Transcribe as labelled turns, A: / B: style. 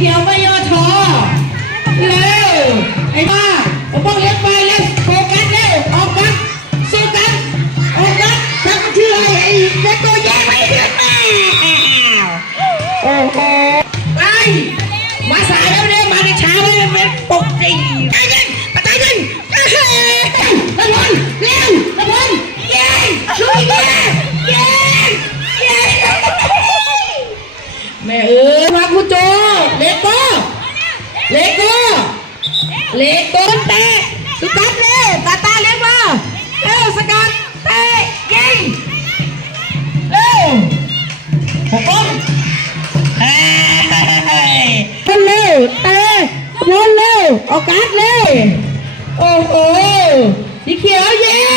A: เขียวไม่ย่อท้อเร็วไอ้บ้าผมบอกเลี้ยงไปเร็วโฟกัสเร็วออกกันสู้กันออกกันทั้งชื่อไอ้เด็กตัวแย่ไปเรื่อยแม่โอ้โหไปมาสายแล้วเนี่ยมาในเช้าเลยเป็นปกติ เลโก้เลโก้เลโก้เตะสกัดเร็วตาตาเลี้ยงมาเร็วสกัดเตะยิงเร็วหกคนเฮ้ยคนเร็วเตะวนเร็วออกการ์ดเร็วโอ้โหสีเขียวยิง